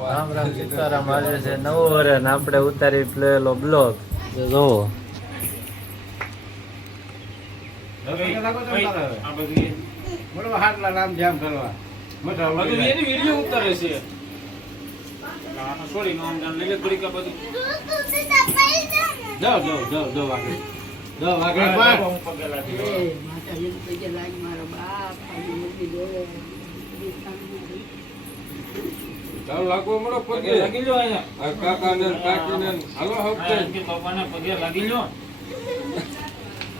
રામ રામ સીતારામ. આજે છે નવું વર્ષ ને આપણે ઉતારી પેલો બ્લોગ જોવો. લાગવો મળો પગે લાગી લો અહીંયા કાકાને કાકીને હાલો હપ્તે કે બાપાને પગે લાગી લો.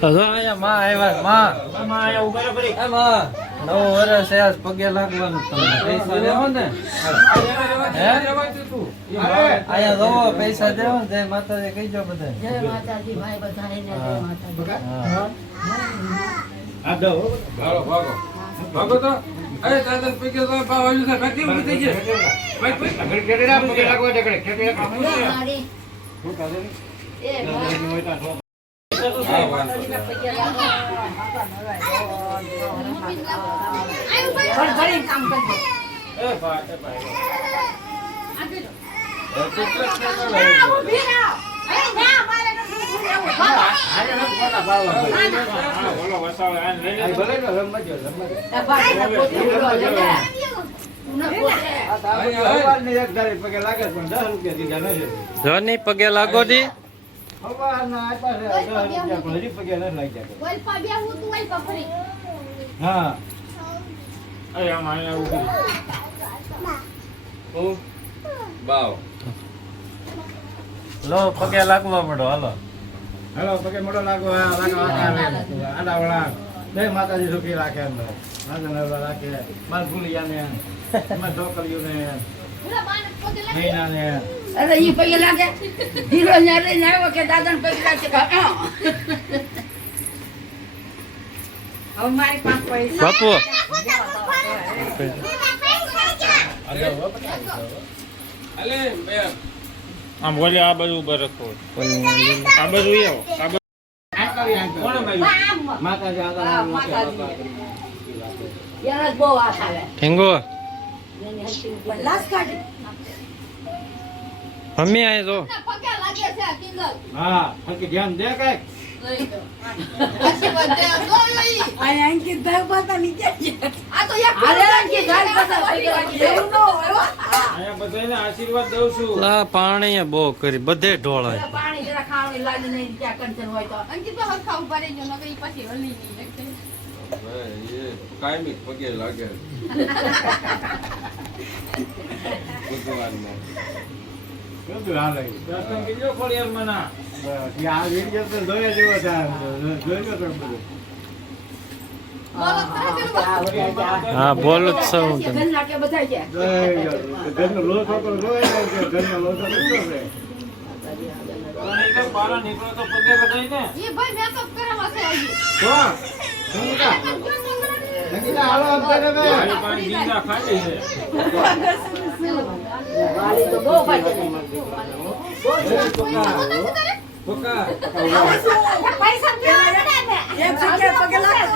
તો જો અહીંયા માં આવ્યા. માં આયા ઉભા રહો ફરી. એ માં નવું વર્ષ છે આજ પગે લાગવાનું તમને પૈસા દેવો ને હે અહીંયા જોવો પૈસા દેવો ને જય માતાજી કહીજો બધા. જય માતાજી ભાઈ બધાને જય માતાજી. આ દો ભાગો ભાગો ભાગો તો અરે દાદા પગે તો પાવાયું છે બાકી ઉભી થઈ ગઈ ભાઈ કોઈ ઘરે કેટેરા પગે લાગવા દેકડે કેટેરા કામ છે મારી શું કાલે એ ભાઈ હોય તા પગે લાગો કામ કરજો. એ ભાઈ બોલો વસાવ આ લઈ લે ભલે ને રમજો પગે લાગે પણ 10 રૂપિયા દીધા નથી જોની પગે લાગો દી. હવાના આપ્યા છે 10 રૂપિયા પણ હજી પગે ન લાગ્યા. હા અરે આમ આયા ઉભી ઓ બાવ લો પગે લાગવા મળો હાલો. હેલો પગે મોડો લાગો આડા વળા જય માતાજી સુખી રાખે અંદર નાના રાખે માલ ભૂલિયાને એમાં ઢોકળીઓને મહિનાને અરે ઈ પગે લાગે હીરો ન્યારે આવ્યો કે દાદા ને પગે લાગે હવે મારી પાસે પૈસા બાપુ અલે બે આમ બોલે આ બાજુ ઉભા રાખો આ બાજુ આવો આ બાજુ કોણ ભાઈ માતાજી આદા યાર બહુ આ આવે ઠીંગો લાસ કાઢી મમ્મી આય જો હા હરકી ધ્યાન દે કઈ આય અંકિત ભાઈ પતા નીચે આ તો યાર અરે અંકિત ભાઈ પતા એવું ન હોય આયા બધાને આશીર્વાદ દઉં છું લા પાણી બહુ કરી બધે ઢોળાય. પાણી જરા ખાવાની લાગે નહીં ત્યાં કંચન હોય તો અંકિત તો હરખા ઉભા રહેજો ન કઈ પછી હલી નહીં એ કાયમી પગે લાગે ભગવાનનો બધું હાલે દર્શન કીજો ખોડિયાર મના આ વિડિયો તો જોયા જેવો છે જોયો તો બધું હા બોલું જ છું હું તને. ઘરના કે બધા છે ઘરનો લોટ હતો જોયા છે ઘરનો લોટ હતો પણ એક બારા નીકળો તો પગે લગાઈ ને એ ભાઈ મેકઅપ કરાવવા છે હજી તો સંગીતા સંગીતા હાલો આપણે પાણી પાણી બીજા ખાલી છે વાલી તો બહુ પાછળ પોકા પૈસા કેવા પડે એક જગ્યાએ પગે લાગે